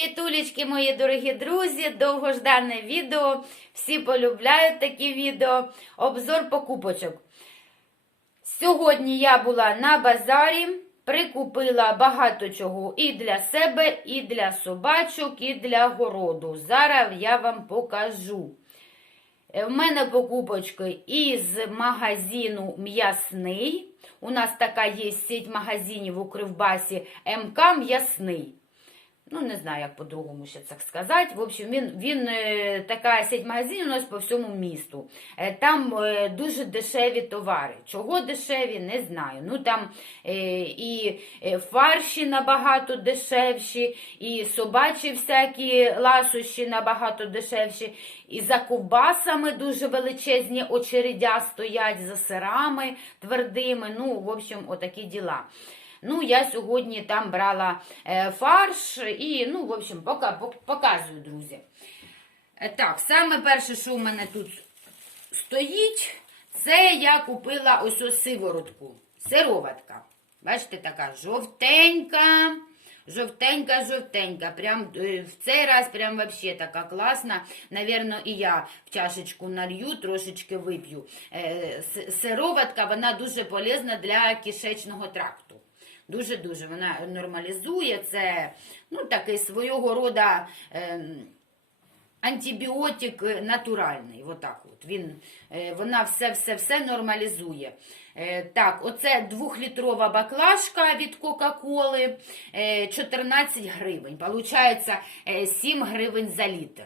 Привітулечки, мої дорогі друзі! Довгождане відео. Всі полюбляють такі відео. Обзор покупочок. Сьогодні я була на базарі, прикупила багато чого і для себе, і для собачок, і для городу. Зараз я вам покажу. Е, В мене покупочки із магазину М'ясний. У нас така є сеть магазинів у Кривбасі МК М'ясний. Ну, не знаю, як по-другому ще це сказати. В общем, він, він е, така сеть магазинів у нас по всьому місту. Е, Там е, дуже дешеві товари. Чого дешеві, не знаю. Ну там і фарші набагато дешевші, і собачі всякі ласощі набагато дешевші, і за ковбасами дуже величезні очередя стоять, за сирами твердими. Ну, в общем, отакі діла. Ну, я сьогодні там брала е, фарш і, ну, в общем, пока, показую, друзі. Е, так, саме перше, що у мене тут стоїть, це я купила ось ось сиворотку. Сироватка. Бачите, така жовтенька. Жовтенька, жовтенька. Прям е, в цей раз прям вообще така класна. Навірно, і я в чашечку налью, трошечки вип'ю. Сироватка, вона дуже полезна для кишечного тракту. Дуже-дуже вона нормалізує це, ну, такий свого роду ем, антибіотик е, натуральний. Отак от. Він, е, вона все-все-все нормалізує. Е, Так, оце двохлітрова баклажка від Кока-Коли, е, 14 гривень. Получається е, 7 гривень за літр.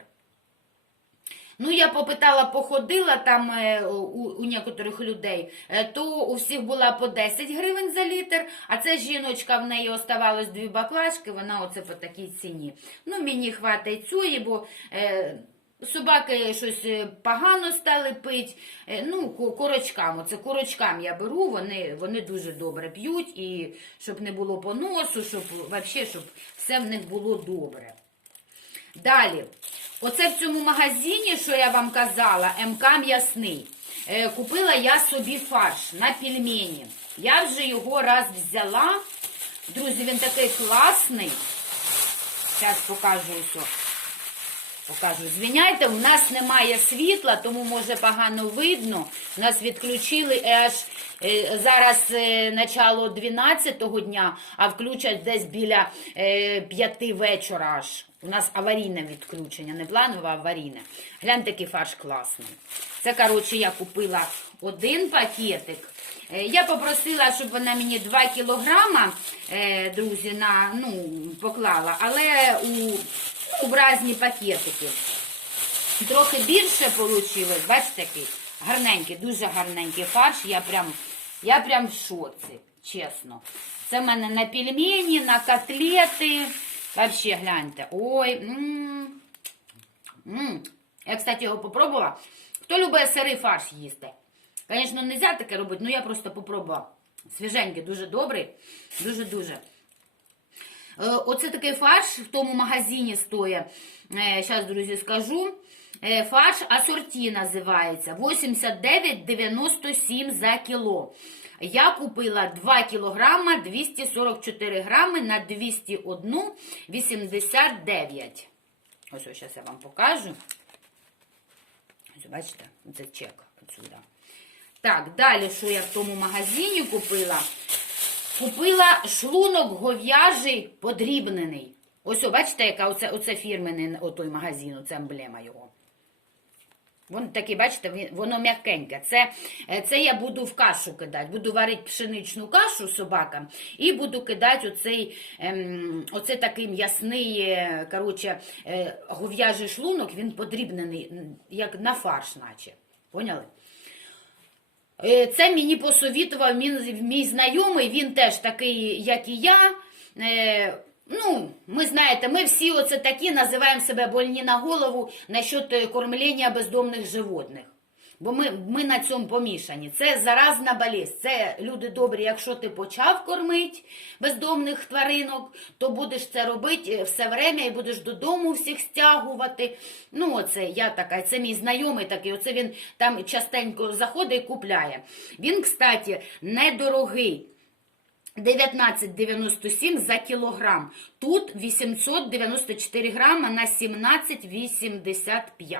Ну, я попитала, походила там е, у, у некоторих людей, е, то у всіх була по 10 гривень за літр, а це жіночка, в неї оставалось дві баклажки, вона оце по такій ціні. Ну, мені хватить цієї, бо е, собаки щось погано стали пити. Ну, ко- корочкам, оце корочкам я беру, вони, вони дуже добре п'ють, і щоб не було поносу, щоб, вообще, щоб все в них було добре. Далі, оце в цьому магазині, що я вам казала, МК М'ясний. Е, купила я собі фарш на пельмені. Я вже його раз взяла. Друзі, він такий класний. Зараз покажу все. Покажу. Звіняйте, у нас немає світла, тому може погано видно. Нас відключили аж е, зараз е, начало 12-го дня, а включать десь біля е, 5 вечора аж. У нас аварійне відключення, не планове, а аварійне. Гляньте, який фарш класний. Це, коротше, я купила один пакетик. Е, Я попросила, щоб вона мені 2 кілограма, е, друзі, на, ну, поклала, але у, в різні пакетики. Трохи більше вийшло, бачите, який гарненький, дуже гарненький фарш. Я прям, я прям в шоці, чесно. Це в мене на пельмені, на котлети. Вообще, гляньте. Ой. м м Я, кстати, його попробувала. Хто любить сирий фарш їсти? Звісно, не можна таке робити, але я просто попробувала. Свіженький, дуже добрий. Дуже-дуже. Е, Оце такий фарш в тому магазині стоїть. Зараз, друзі, скажу. Е, Фарш асорті називається. 89,97 за кіло. Я купила 2 кілограма 244 грами на 201,89. Ось ось зараз я вам покажу. Ось, бачите, це чек отсюда. Так, далі, що я в тому магазині купила? Купила шлунок гов'яжий подрібнений. Ось, бачите, яка оце, оце фірменний отой магазин, оце емблема його. Воно таке, бачите, воно м'якеньке. Це, е, це я буду в кашу кидати. Буду варити пшеничну кашу собакам і буду кидати оцей, ем, оце такий м'ясний, е, коротше, е, гов'яжий шлунок, він подрібнений, як на фарш, наче. Поняли? Е, Це мені посовітував мій, мій знайомий, він теж такий, як і я. Е, Ну, ми знаєте, ми всі оце такі називаємо себе больні на голову насчет е, кормлення бездомних животних. Бо ми, ми на цьому помішані. Це заразна болезнь. Це люди добрі, якщо ти почав кормити бездомних тваринок, то будеш це робити е, все время і будеш додому всіх стягувати. Ну, оце я така, це мій знайомий такий, оце він там частенько заходить і купляє. Він, кстати, недорогий. 19,97 за кілограм. Тут 894 грама на 17,85.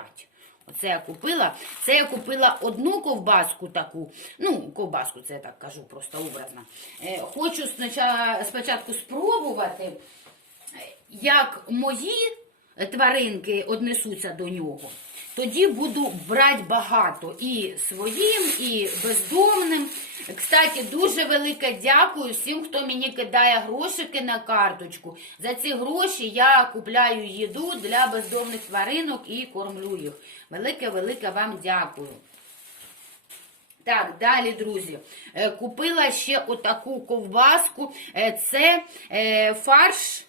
Оце я купила. Це я купила одну ковбаску таку. Ну, ковбаску, це я так кажу, просто образно. Е, хочу спочатку спробувати, як мої тваринки однесуться до нього. Тоді буду брати багато і своїм, і бездомним. Кстати, дуже велике дякую всім, хто мені кидає грошики на карточку. За ці гроші я купляю їду для бездомних тваринок і кормлю їх. Велике-велике вам дякую. Так, далі, друзі. Е, Купила ще отаку ковбаску. Е, Це е, фарш.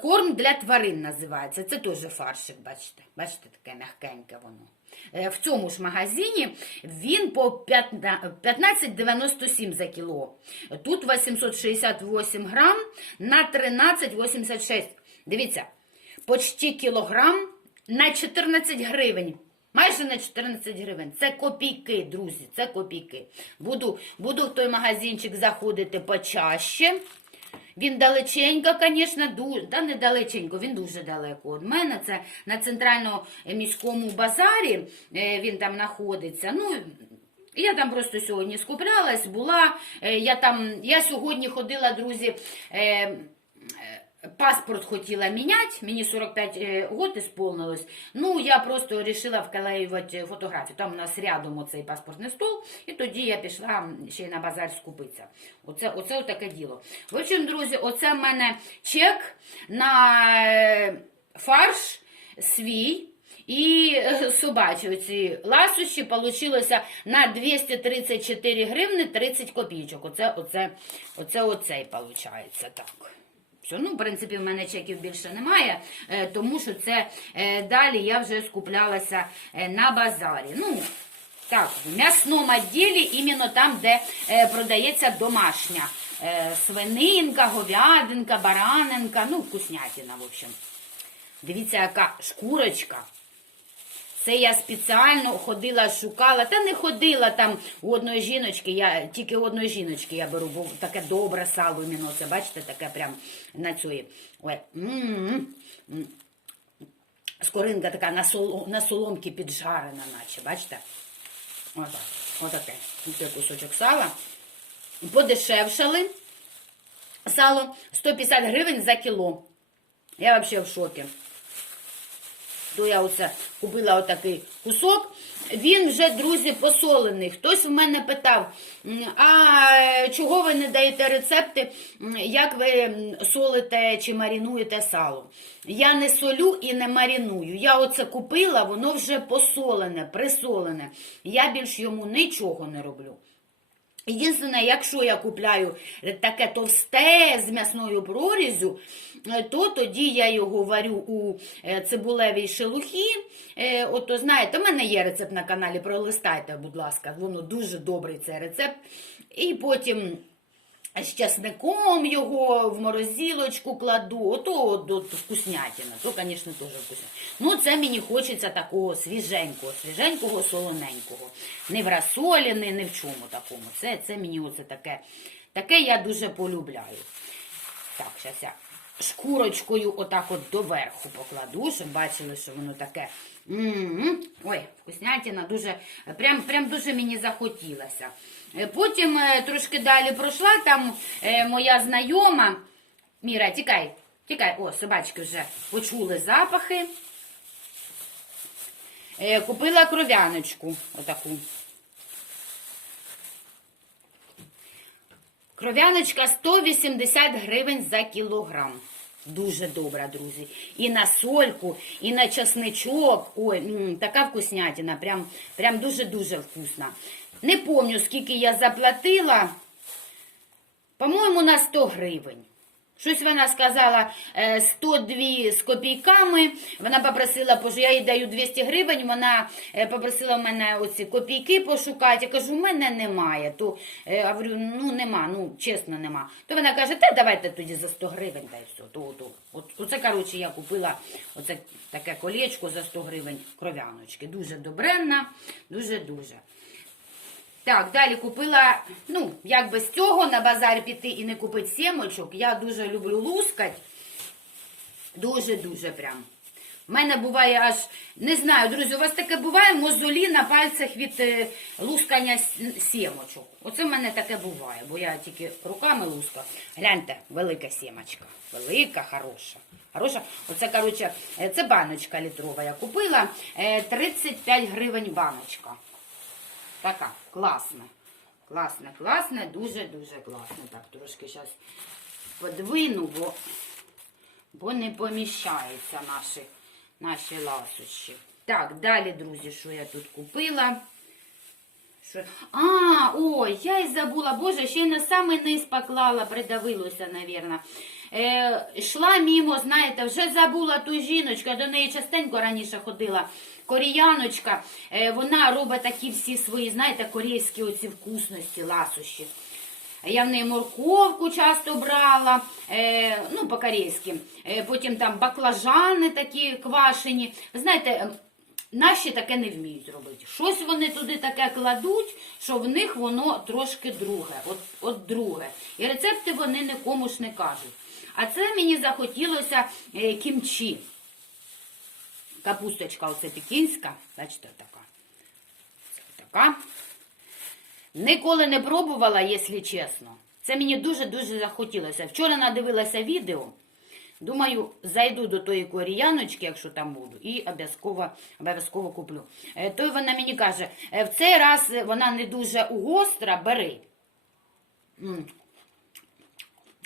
Корм для тварин називається. Це теж фаршик, бачите. Бачите, таке м'ягкеньке воно. Е, В цьому ж магазині він по 15,97 за кіло. Тут 868 грам на 13,86. Дивіться, почти кілограм на 14 гривень. Майже на 14 гривень. Це копійки, друзі, це копійки. Буду, буду в той магазинчик заходити почаще. Він далеченько, звісно, дуже, та не він дуже далеко від мене. Це на центральному міському базарі, е, він там знаходиться. Ну, я там просто сьогодні скуплялась, була. е, Я там, я сьогодні ходила, друзі. Е, е, Паспорт хотіла міняти, мені 45 е, год исполнилось. Ну, я просто вирішила вклеювати фотографію. Там у нас рядом оцей паспортний стол, і тоді я пішла ще й на базар скупитися. Оце, оце таке діло. В общем, друзі, оце в мене чек на е, фарш свій. І е, собачі оці ласощі получилося на 234 гривни 30 копійочок. Оце, оце, оце, оцей получається так. Все, ну, в принципі, в мене чеків більше немає, е, тому що це е, далі я вже скуплялася е, на базарі. Ну, так, в м'ясному відділі, іменно там, де продається домашня свининка, говядинка, баранинка, ну, вкуснятина, в общем. Дивіться, яка шкурочка. Це я спеціально ходила, шукала, та не ходила там у одної жіночки, я тільки у одної жіночки я беру, бо таке добре сало іменно це, бачите, таке прям на цій. Ой. Скоринка така на, соло, на соломці піджарена, наче, бачите? Отак, отаке. Ось кусочок сала. Подешевшали сало 150 гривень за кіло. Я взагалі в шокі то я оце купила отакий кусок. Він вже, друзі, посолений. Хтось в мене питав, а е, чого ви не даєте рецепти, як ви солите чи марінуєте сало? Я не солю і не маріную. Я оце купила, воно вже посолене, присолене. Я більш йому нічого не роблю. Єдине, якщо я купляю таке товсте з м'ясною прорізю, е, то тоді я його варю у е, цибулевій шелухі. Ото От, то, знаєте, у мене є рецепт на каналі, пролистайте, будь ласка, воно дуже добрий цей рецепт. І потім з часником його в морозилочку кладу, ото от, от, вкуснятина, то, звісно, теж вкусно. Ну, це мені хочеться такого свіженького, свіженького, солоненького. Не в розсолі, не, не в чому такому. Це, це мені оце таке, таке я дуже полюбляю. Так, зараз я шкурочкою отак от доверху покладу, щоб бачили, що воно таке. М-м-м. Ой, вкуснятина дуже, прям, прям дуже мені захотілося. Е, Потім е, трошки далі пройшла, там е, моя знайома. Міра, тікай, тікай. О, собачки вже почули запахи. Купила кров'яночку отаку. Кров'яночка 180 гривень за кілограм. Дуже добра, друзі. І на сольку, і на часничок. Ой, така вкуснятина. Прям дуже-дуже вкусна. Не пам'ятаю, скільки я заплатила. По-моєму, на 100 гривень. Щось вона сказала е, 102 з копійками. Вона попросила, я їй даю 200 гривень. Вона е, попросила в мене оці копійки пошукати. Я кажу, у мене немає. То е, я говорю, ну нема, ну чесно, нема. То вона каже, та давайте тоді за 100 гривень, та й все. То, то. От, оце, коротше, я купила оце таке колечко за 100 гривень кров'яночки. Дуже добренна, дуже-дуже. Так, далі купила, ну, як без цього на базар піти і не купити сімочок. Я дуже люблю лускать. Дуже-дуже прям. У мене буває аж, не знаю, друзі, у вас таке буває мозолі на пальцях від е, лускання сімочок. Оце в мене таке буває, бо я тільки руками лускаю. Гляньте, велика сімочка. Велика, хороша. Хороша. Оце, коротше, е, це баночка літрова я купила. Е, 35 гривень баночка. Така, класна. Класна, класна, дуже-дуже класна. Так, трошки зараз подвину, бо бо не поміщаються наші, наші ласощі. Так, далі, друзі, що я тут купила? Що... А, ой, я й забула, боже, ще й на самий низ поклала, придавилося, навірно. Е, йшла мімо, знаєте, вже забула ту жіночку, я до неї частенько раніше ходила. Коріяночка, е, вона робить такі всі свої, знаєте, корейські оці вкусності, ласощі. Я в неї морковку часто брала, е, ну, по-корейськи. Е, потім там баклажани такі квашені. Знаєте, е, наші таке не вміють робити. Щось вони туди таке кладуть, що в них воно трошки друге. От, от друге. І рецепти вони нікому ж не кажуть. А це мені захотілося е, кімчі. Капусточка оце пекінська. Бачите, така. Така. Ніколи не пробувала, якщо чесно. Це мені дуже-дуже захотілося. Вчора надивилася відео. Думаю, зайду до тої коріяночки, якщо там буду, і обов'язково обов'язково куплю. Е, Той вона мені каже, «Е, в цей раз вона не дуже гостра, бери.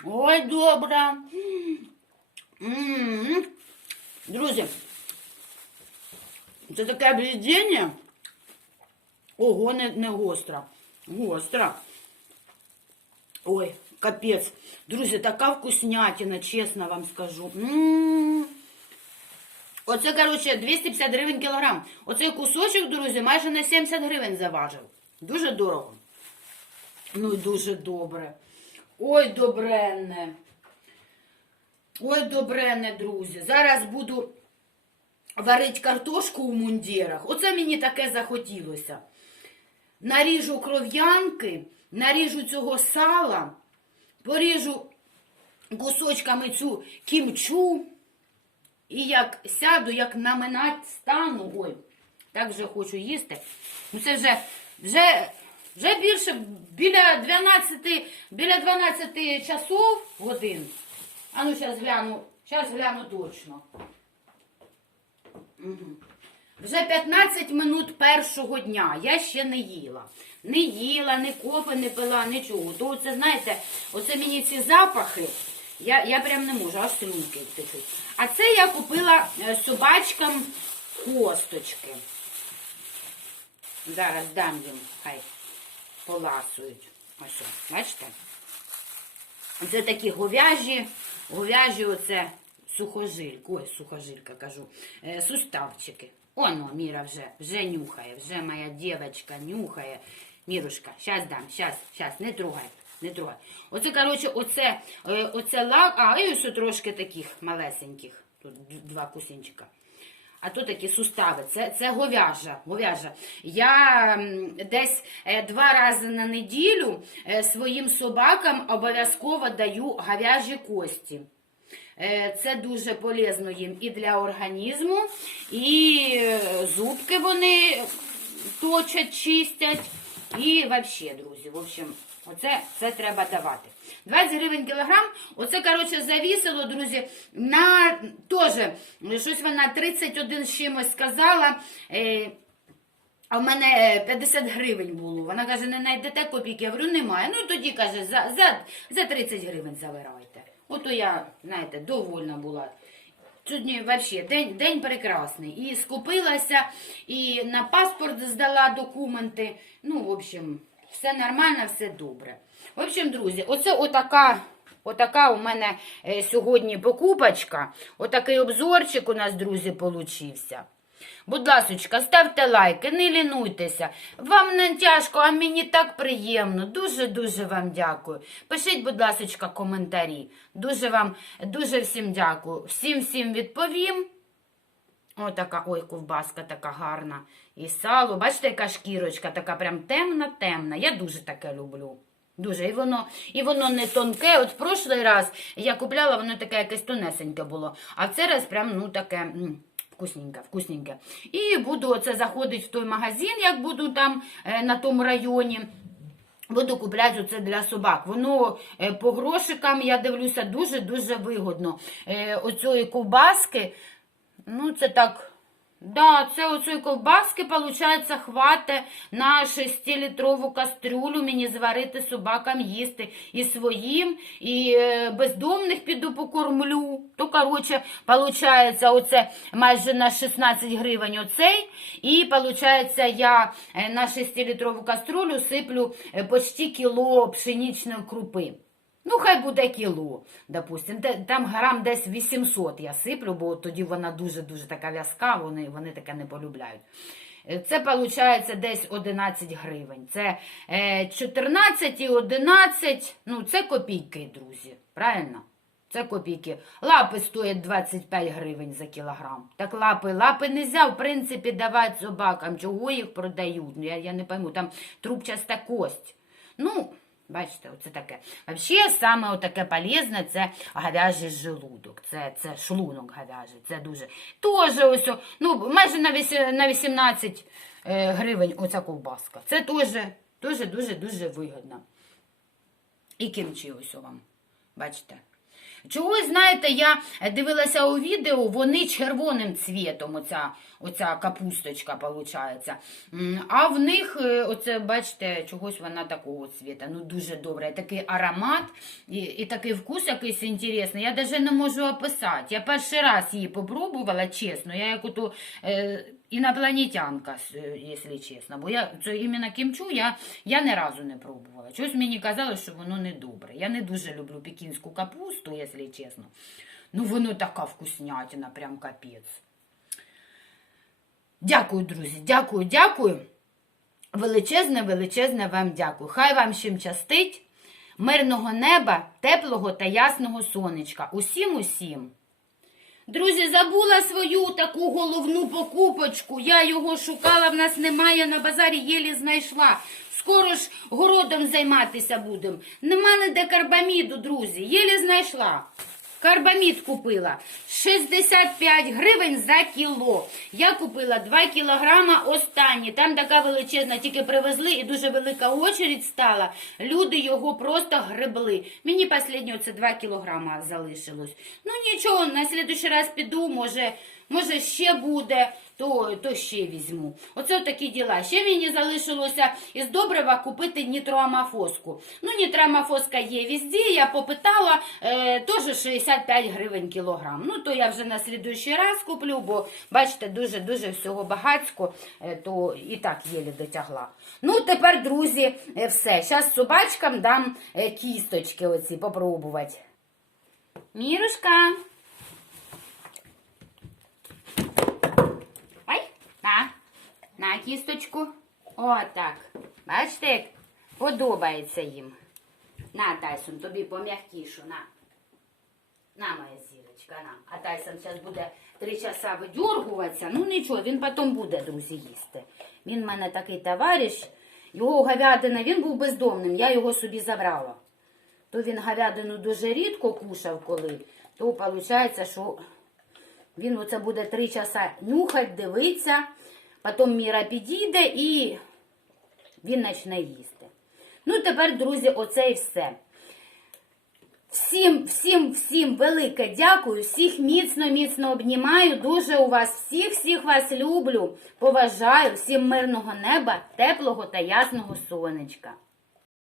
М. Ой, добра. М. Друзі, це таке об'їдення. Ого, не, не гостра. Гостра. Ой, капець. Друзі, така вкуснятина, чесно вам скажу. М. Оце, коротше, 250 гривень кілограм. Оцей кусочок, друзі, майже на 70 гривень заважив. Дуже дорого. Ну і дуже добре. Ой, добренне. Ой, добренне, друзі. Зараз буду варити картошку у мундірах. Оце мені таке захотілося. Наріжу кров'янки, наріжу цього сала, поріжу кусочками цю кімчу. І як сяду, як наминать стану, ой, так вже хочу їсти. Ну це вже, вже, вже більше біля 12, біля 12 часов годин. А ну зараз гляну, зараз гляну точно. Вже 15 минут першого дня я ще не їла. Не їла, ні кофе не пила, нічого. То це, знаєте, оце мені ці запахи, я, я прям не можу, аж слюнки течуть. А це я купила е, собачкам косточки. Зараз дам їм, хай поласують. Ось, бачите? Це такі говяжі, говяжі оце сухожилька, ой, сухожилька кажу, е, суставчики. Оно, Міра вже, вже нюхає, вже моя дівчинка нюхає. Мірушка, щас дам, щас, щас, не трогай, не трогай. Оце, коротше, оце, е, оце лак, а і ось трошки таких малесеньких, тут два кусінчика. А то такі сустави, це, це говяжа. говяжа. Я десь е, два рази на неділю е, своїм собакам обов'язково даю говяжі кості. Е, Це дуже полезно їм і для організму, і зубки вони точать, чистять. І взагалі, друзі, в общем, оце це треба давати. 20 гривень кілограм, оце, коротше, завісило, друзі, на теж, щось вона 31 з чимось сказала. Е, а в мене е, 50 гривень було. Вона каже, не знайдете копійки. Я говорю, немає. Ну тоді каже, за, за, за 30 гривень забирайте. Ото я, знаєте, довольна була. Сьогодні взагалі день, день прекрасний. І скупилася, і на паспорт здала документи. Ну, в общем, все нормально, все добре. В общем, друзі, оце отака. Отака у мене е, сьогодні покупочка. Отакий обзорчик у нас, друзі, получився. Будь ласочка, ставте лайки, не лінуйтеся. Вам не тяжко, а мені так приємно. Дуже-дуже вам дякую. Пишіть, будь ласочка, коментарі. Дуже вам, дуже всім дякую. Всім всім відповім. Отака, ой, ковбаска така гарна. І сало, бачите, яка шкірочка, така прям темна-темна. Я дуже таке люблю. Дуже. І воно, і воно не тонке. От в прошлий раз я купляла, воно таке якесь тонесеньке було. А в цей раз прям, ну, таке. Вкусненьке, вкусненьке. І буду оце заходити в той магазин, як буду там е, на тому районі. Буду купляти оце для собак. Воно е, по грошикам, я дивлюся, дуже-дуже вигодно. Е, Оцієї ковбаски, ну це так. Да, це оцієї ковбаски, виходить, хватить на 6-літрову кастрюлю мені зварити собакам їсти. І своїм, і е, бездомних піду покормлю. То, коротше, виходить, оце майже на 16 гривень оцей. І, виходить, я е, на 6-літрову кастрюлю сиплю е, почти кіло пшеничної крупи. Ну, хай буде кіло, допустим. Там грам десь 800 я сиплю, бо тоді вона дуже-дуже така в'язка, вони, вони таке не полюбляють. Е, Це виходить десь 11 гривень. Це е, 14 і 11, ну це копійки, друзі. Правильно? Це копійки. Лапи стоять 25 гривень за кілограм. Так лапи, лапи не можна, в принципі, давати собакам. Чого їх продають? Ну, Я, я не пойму, там трубчаста кость. Ну, бачите, оце таке. Взагалі, саме отаке полезне це говяжий желудок. Це, це шлунок говяжий. Це дуже. Тоже ось, ну, майже на, 18 е, гривень оця ковбаска. Це теж дуже, дуже, дуже вигідно. І кімчі ось вам. Бачите? Чогось, знаєте, я дивилася у відео, вони червоним цвітом, оця, оця капусточка, виходить. А в них, е, оце, бачите, чогось вона такого цвіта. Ну, дуже добре. Такий аромат і, і такий вкус якийсь інтересний. Я навіть не можу описати. Я перший раз її попробувала, чесно. Я як ото е, інопланетянка, е, якщо чесно. Бо я це іменно кімчу я, я ні разу не пробувала. Чогось мені казали, що воно не добре. Я не дуже люблю пекінську капусту, якщо чесно. Ну, воно така вкуснятина, прям капець. Дякую, друзі, дякую, дякую. Величезне, величезне вам дякую. Хай вам всім частить, мирного неба, теплого та ясного сонечка. Усім, усім. Друзі, забула свою таку головну покупочку. Я його шукала, в нас немає на базарі, єлі знайшла. Скоро ж городом займатися будемо. Нема ніде карбаміду, друзі. Єлі знайшла. Карбамід купила 65 гривень за кіло. Я купила 2 кілограма останні. Там така величезна, тільки привезли і дуже велика очередь стала. Люди його просто гребли. Мені останнього це 2 кілограма залишилось. Ну нічого, на слідуючий раз піду, може, може ще буде, то, то ще візьму. Оце такі діла. Ще мені залишилося із добрива купити нітроамафоску. Ну, нітроамафоска є везде, я попитала, е, теж 65 гривень кілограм. Ну, то я вже на слідуючий раз куплю, бо, бачите, дуже-дуже всього багацько, е, то і так єлі дотягла. Ну, тепер, друзі, е, все. Зараз собачкам дам е, кісточки оці попробувати. Мірушка. Ай, на, на кісточку. Отак. Бачите, як подобається їм. На, Тайсон, тобі пом'якішу, на. На, моя зірочка, на. А Тайсон зараз буде три часа видьоргуватися. Ну нічого, він потім буде, друзі, їсти. Він в мене такий товариш. Його говядина, він був бездомним, я його собі забрала. То він говядину дуже рідко кушав коли, то виходить, що він оце буде три часа нюхати, дивитися, потім міра підійде і він почне їсти. Ну, тепер, друзі, оце і все. Всім, всім, всім велике дякую, всіх міцно, міцно обнімаю. Дуже у вас всіх, всіх вас люблю, поважаю, всім мирного неба, теплого та ясного сонечка.